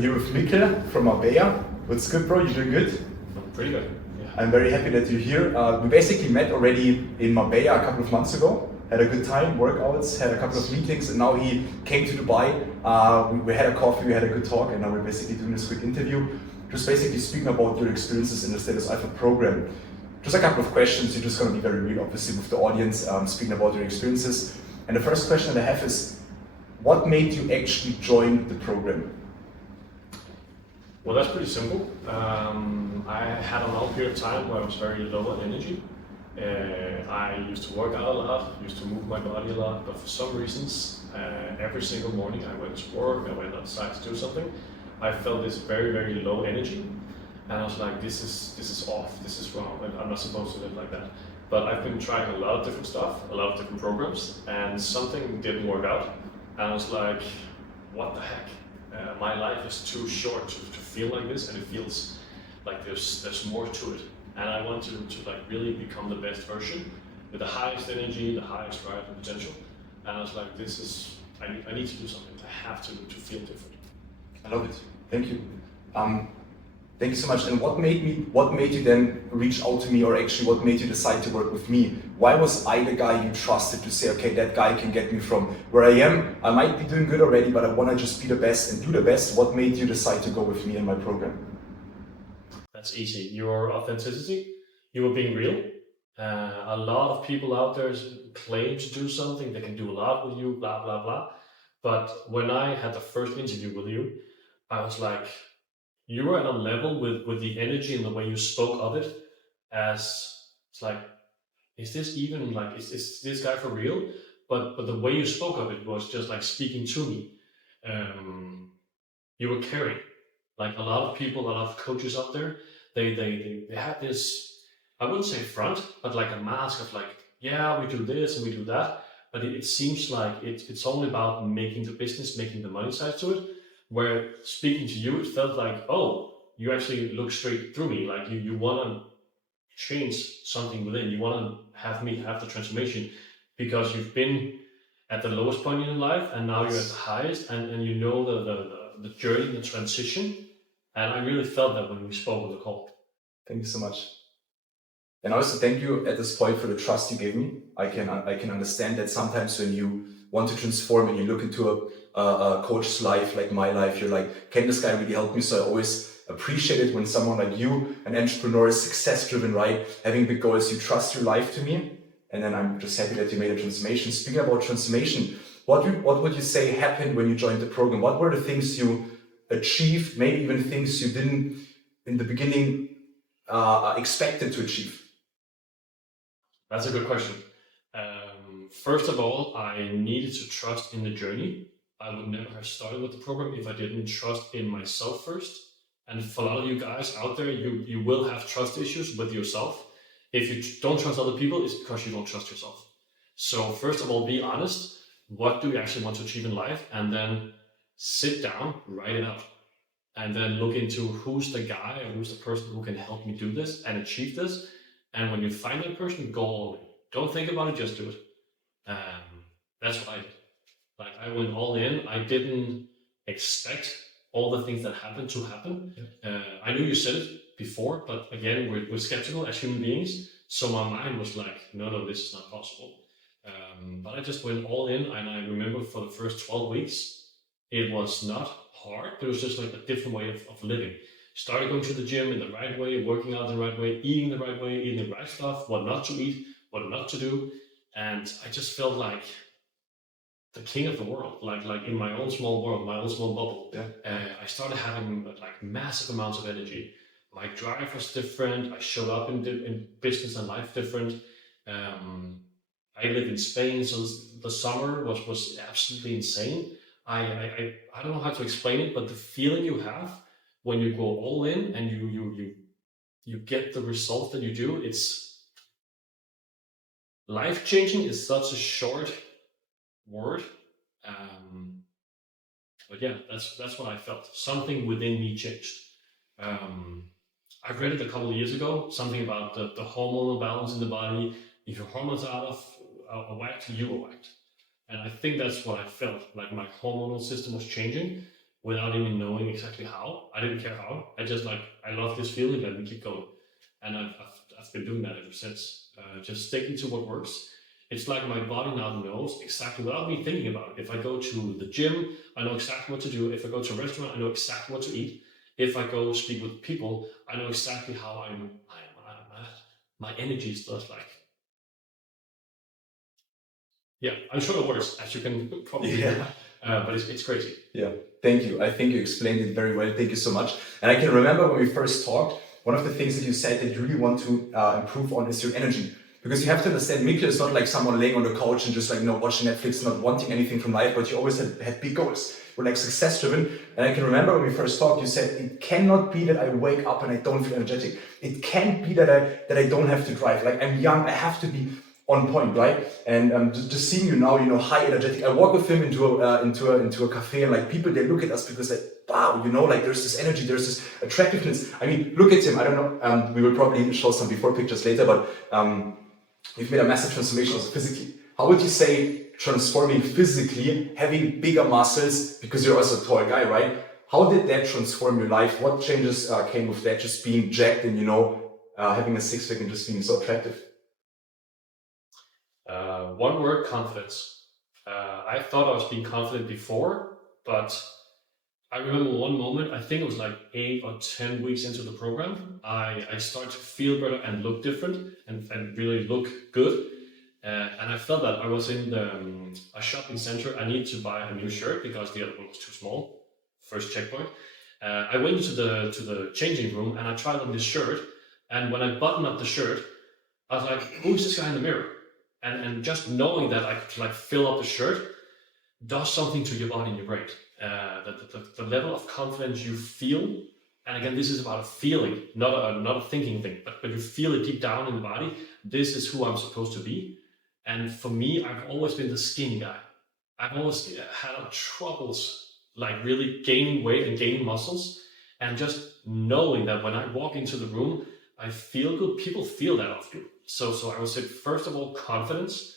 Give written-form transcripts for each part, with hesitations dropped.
I'm here with Mikkel from Marbella. What's good, bro? You doing good? Pretty good. Yeah. I'm very happy that you're here. We basically met already in Marbella a couple of months ago. Had a good time, workouts, had a couple of meetings, and now he came to Dubai. We had a coffee, we had a good talk, and now we're basically doing this quick interview. Just basically speaking about your experiences in the Status Alpha program. Just a couple of questions. You're just going to be very real, obviously, with the audience, speaking about your experiences. And the first question that I have is, what made you actually join the program? Well, that's pretty simple. I had a long period of time where I was very low on energy. I used to work out a lot, used to move my body a lot, but for some reasons, every single morning I went to work, I went outside to do something, I felt this very, very low energy. And I was like, this is off, this is wrong, I'm not supposed to live like that. But I've been trying a lot of different stuff, a lot of different programs, and something didn't work out. And I was like, what the heck? My life is too short to feel like this, and it feels like there's more to it. And I want to like really become the best version with the highest energy, the highest drive and potential. And I was like, I need to do something. I have to feel different. I love it. Thank you. Thank you so much. And what made you then reach out to me, or actually what made you decide to work with me? Why was I the guy you trusted to say, okay, that guy can get me from where I am? I might be doing good already, but I want to just be the best and do the best. What made you decide to go with me in my program? That's easy. Your authenticity. You were being real. A lot of people out there claim to do something. They can do a lot with you, blah, blah, blah. But when I had the first interview with you, I was like, you were at a level with the energy and the way you spoke of it, as it's like, is this even like, is this guy for real? But the way you spoke of it was just like speaking to me. You were caring. Like a lot of people, a lot of coaches out there, they had this, I wouldn't say front, but like a mask of like, yeah, we do this and we do that. But it seems like it's only about making the business, making the money side to it. Where speaking to you, it felt like, oh, you actually look straight through me. Like you want to change something within. You want to have me have the transformation because you've been at the lowest point in your life and now you're at the highest, and you know the journey, the transition. And I really felt that when we spoke on the call. Thank you so much. And also thank you at this point for the trust you gave me. I can understand that sometimes when you want to transform and you look into a coach's life, like my life, you're like, can this guy really help me? So I always appreciate it when someone like you, an entrepreneur, is success-driven, right? Having big goals, you trust your life to me. And then I'm just happy that you made a transformation. Speaking about transformation, what would you say happened when you joined the program? What were the things you achieved, maybe even things you didn't in the beginning expected to achieve? That's a good question. First of all, I needed to trust in the journey. I would never have started with the program if I didn't trust in myself first. And for a lot of you guys out there, you will have trust issues with yourself. If you don't trust other people, it's because you don't trust yourself. So first of all, be honest. What do you actually want to achieve in life? And then sit down, write it out. And then look into who's the guy or who's the person who can help me do this and achieve this. And when you find that person, go all in. Don't think about it, just do it. That's what I did. Like I went all in. I didn't expect all the things that happened to happen. Yeah. I knew you said it before, but again, we're skeptical as human beings. So my mind was like, no, this is not possible. But I just went all in, and I remember for the first 12 weeks, it was not hard, but it was just like a different way of living. Started going to the gym in the right way, working out the right way, eating the right way, eating the right stuff, what not to eat, what not to do. And I just felt like the king of the world, like in my own small world, my own small bubble. Yeah. I started having like massive amounts of energy. My drive was different. I showed up in business and life different. I live in Spain, so the summer was absolutely insane. I don't know how to explain it, but the feeling you have when you go all in and you get the result that you do, it's life-changing. Is such a short word, but yeah, that's what I felt. Something within me changed. I read it a couple of years ago, something about the hormonal balance in the body. If your hormones are out of whack, you are whacked. And I think that's what I felt, like my hormonal system was changing. without even knowing exactly how. I didn't care how. I just like, I love this feeling, let me keep going. And I've been doing that ever since. Just sticking to what works. It's like my body now knows exactly without me thinking about it. If I go to the gym, I know exactly what to do. If I go to a restaurant, I know exactly what to eat. If I go speak with people, I know exactly how my energy is just like, yeah, I'm sure it works, as you can probably hear. But it's crazy. Yeah, thank you. I think you explained it very well. Thank you so much. And I can remember when we first talked, one of the things that you said that you really want to improve on is your energy. Because you have to understand, Mikkel is not like someone laying on the couch and just like, watching Netflix, not wanting anything from life, but you always had big goals. You're like success driven. And I can remember when we first talked, you said, it cannot be that I wake up and I don't feel energetic. It can't be that I don't have to drive. Like I'm young, I have to be on point, right? And just seeing you now, high energetic. I walk with him into a cafe, and like people, they look at us because like, wow, like there's this energy, there's this attractiveness. I mean, look at him. I don't know. We will probably show some before pictures later, but you've made a massive transformation also physically. How would you say transforming physically, having bigger muscles, because you're also a tall guy, right? How did that transform your life? What changes came with that? Just being jacked and having a six pack and just being so attractive. One word, confidence. I thought I was being confident before, but I remember one moment, I think it was like 8 or 10 weeks into the program, I started to feel better and look different and really look good. And I felt that I was in a shopping center. I needed to buy a new shirt because the other one was too small. First checkpoint. I went into the changing room and I tried on this shirt. And when I buttoned up the shirt, I was like, who's this guy in the mirror? And just knowing that I could like fill up the shirt does something to your body and your brain. The level of confidence you feel, and again, this is about a feeling, not a thinking thing, but you feel it deep down in the body. This is who I'm supposed to be. And for me, I've always been the skinny guy. I've always had troubles like really gaining weight and gaining muscles, and just knowing that when I walk into the room, I feel good. People feel that of you. So I would say, first of all, confidence.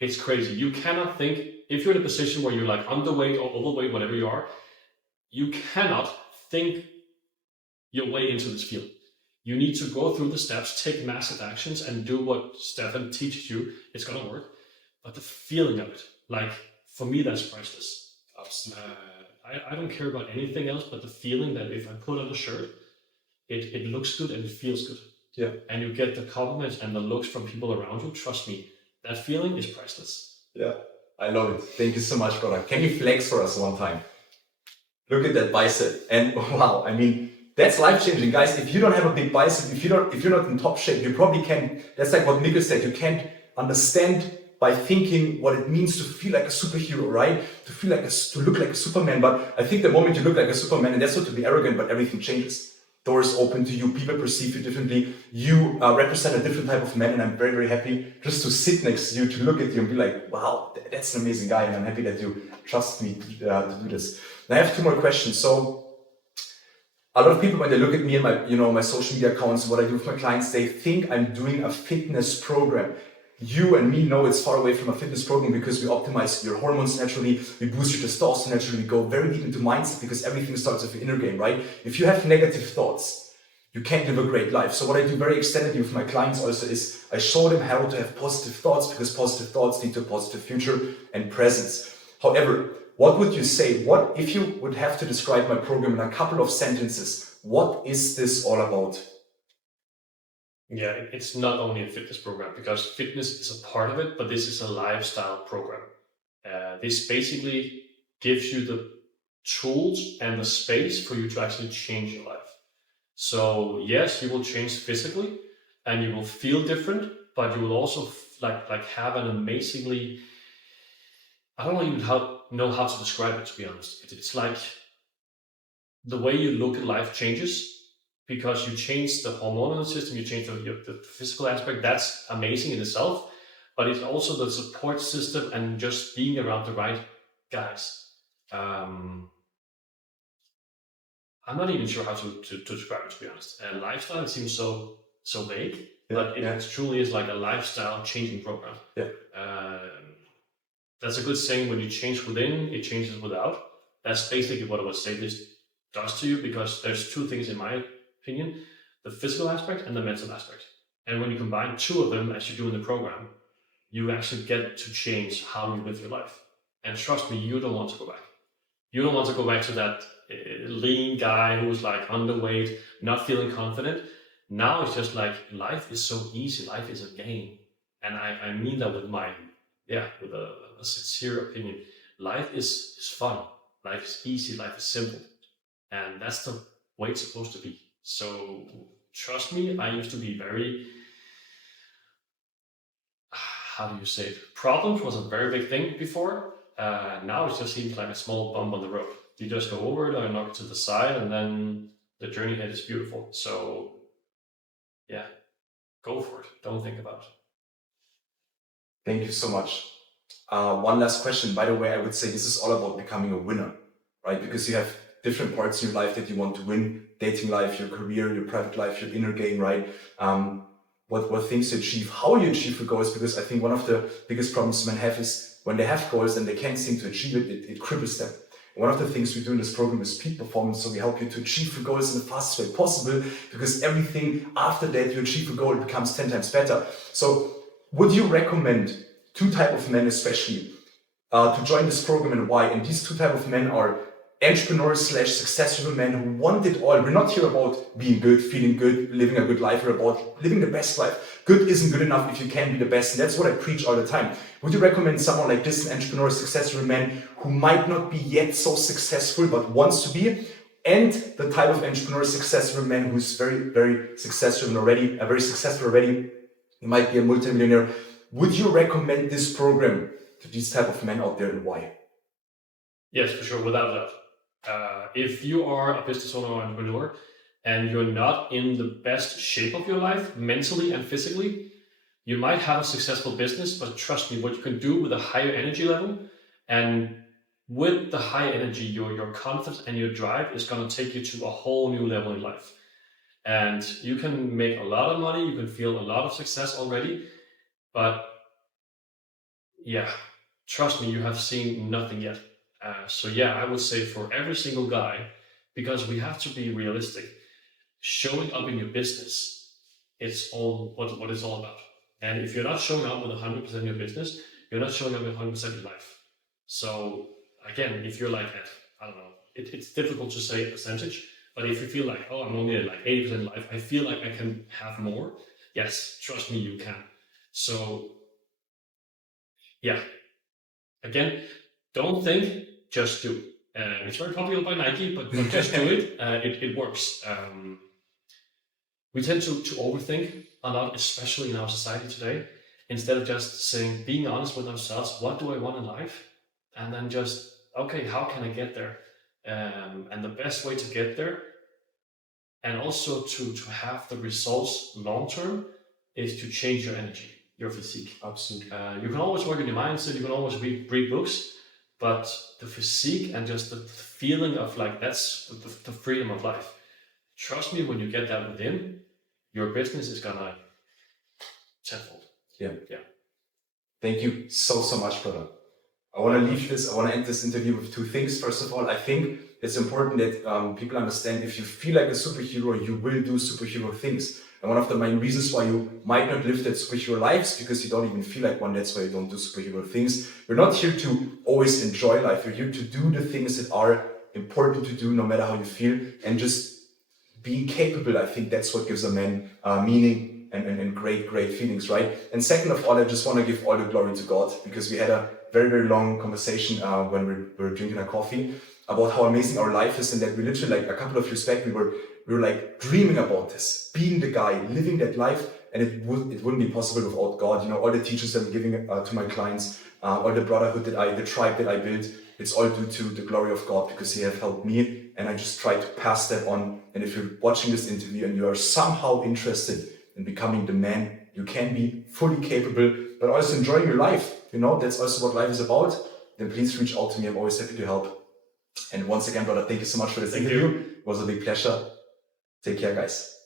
It's crazy. You cannot think, if you're in a position where you're like underweight or overweight, whatever you are, you cannot think your way into this field. You need to go through the steps, take massive actions, and do what Stefan teaches you. It's going to work. But the feeling of it, like for me, that's priceless. I don't care about anything else, but the feeling that if I put on a shirt, it looks good and it feels good. Yeah. And you get the compliments and the looks from people around you. Trust me, that feeling is priceless. Yeah, I love it. Thank you so much, brother. Can you flex for us one time? Look at that bicep. And wow, I mean, that's life-changing, guys. If you don't have a big bicep, if you're not in top shape, you probably can't. That's like what Mikkel said. You can't understand by thinking what it means to feel like a superhero, right? To look like a Superman. But I think the moment you look like a Superman, and that's not to be arrogant, but everything changes. Doors open to you, people perceive you differently, you represent a different type of man, and I'm very, very happy just to sit next to you, to look at you and be like, wow, that's an amazing guy, and I'm happy that you trust me to do this. And I have 2 more questions. So a lot of people, when they look at me and my social media accounts, what I do with my clients, they think I'm doing a fitness program. You and me know it's far away from a fitness program because we optimize your hormones naturally, we boost your testosterone naturally, we go very deep into mindset because everything starts with your inner game, right? If you have negative thoughts, you can't live a great life. So what I do very extendedly with my clients also is I show them how to have positive thoughts because positive thoughts lead to a positive future and presence. However, what would you say, what if you would have to describe my program in a couple of sentences, what is this all about? Yeah, it's not only a fitness program because fitness is a part of it, but this is a lifestyle program. This basically gives you the tools and the space for you to actually change your life. So yes, you will change physically and you will feel different, but you will also like have an amazingly, I don't even know how to describe it, to be honest. It's like the way you look at life changes because you change the hormonal system, you change the physical aspect. That's amazing in itself, but it's also the support system and just being around the right guys. I'm not even sure how to describe it, to be honest. Lifestyle, it seems so vague, but it truly is like a lifestyle changing program. Yeah. That's a good saying, when you change within, it changes without. That's basically what I would say this does to you, because there's two things in my opinion: the physical aspect and the mental aspect. And when you combine two of them, as you do in the program, you actually get to change how you live your life. And trust me, you don't want to go back. You don't want to go back to that lean guy who's like underweight, not feeling confident. Now it's just like, life is so easy. Life is a game. And I mean that with with a sincere opinion. Life is fun. Life is easy. Life is simple. And that's the way it's supposed to be. So trust me, I used to be very, how do you say it? Problems was a very big thing before. Now it just seems like a small bump on the road. You just go over it or knock it to the side, and then the journey ahead is beautiful. So yeah, go for it. Don't think about it. Thank you so much. One last question. By the way, I would say this is all about becoming a winner, right? Because you have different parts in your life that you want to win: dating life, your career, your private life, your inner game, right? What things to achieve, how you achieve the goals, because I think one of the biggest problems men have is when they have goals and they can't seem to achieve it, it cripples them. One of the things we do in this program is peak performance, so we help you to achieve the goals in the fastest way possible, because everything after that you achieve the goal, it becomes 10 times better. So would you recommend two types of men especially to join this program, and why? And these two types of men are entrepreneurs / successful men who want it all. We're not here about being good, feeling good, living a good life. We're about living the best life. Good isn't good enough if you can't be the best. And that's what I preach all the time. Would you recommend someone like this, an entrepreneur, successful man who might not be yet so successful but wants to be, and the type of entrepreneur, successful man who's very, very successful and already, he might be a multimillionaire? Would you recommend this program to these type of men out there, and why? Yes, for sure, without a doubt. If you are a business owner or entrepreneur and you're not in the best shape of your life, mentally and physically, you might have a successful business, but trust me, what you can do with a higher energy level, and with the high energy, your confidence and your drive is going to take you to a whole new level in life. And you can make a lot of money, you can feel a lot of success already, but yeah, trust me, you have seen nothing yet. So yeah, I would say for every single guy, because we have to be realistic, showing up in your business, it's all what it's all about. And if you're not showing up with 100% in your business, you're not showing up with 100% in life. So again, if you're like at, I don't know, it's difficult to say a percentage, but if you feel like, oh, I'm only at like 80% in life, I feel like I can have more. Yes, trust me, you can. So yeah, again, don't think, just do. It's very popular by Nike, but just do it. It works. We tend to overthink a lot, especially in our society today, instead of just saying, being honest with ourselves, what do I want in life? And then just, okay, how can I get there? And the best way to get there, and also to have the results long term, is to change your energy, your physique. Absolutely. You can always work on your mindset, you can always read books, but the physique and just the feeling of like, that's the freedom of life. Trust me, when you get that within, your business is gonna tenfold. Yeah. Yeah. Thank you so much, brother. I want to end this interview with two things. First of all, I think it's important that people understand, if you feel like a superhero, you will do superhero things. And one of the main reasons why you might not live that superhero life is because you don't even feel like one. That's why you don't do superhero things. We're not here to always enjoy life. We're here to do the things that are important to do, no matter how you feel, and just being capable. I think that's what gives a man meaning and great feelings, right? And second of all, I just want to give all the glory to God, because we had a very long conversation when we were drinking a coffee about how amazing our life is, and that we literally, like a couple of years back, we were like dreaming about this, being the guy, living that life, and it wouldn't be possible without God. You know, all the teachers I'm giving to my clients, all the brotherhood the tribe that I built, it's all due to the glory of God, because He has helped me, and I just try to pass that on. And if you're watching this interview and you are somehow interested in becoming the man you can be, fully capable, but also enjoying your life, you know, that's also what life is about, then please reach out to me. I'm always happy to help. And once again, brother, thank you so much for this interview. It was a big pleasure. Take care, guys.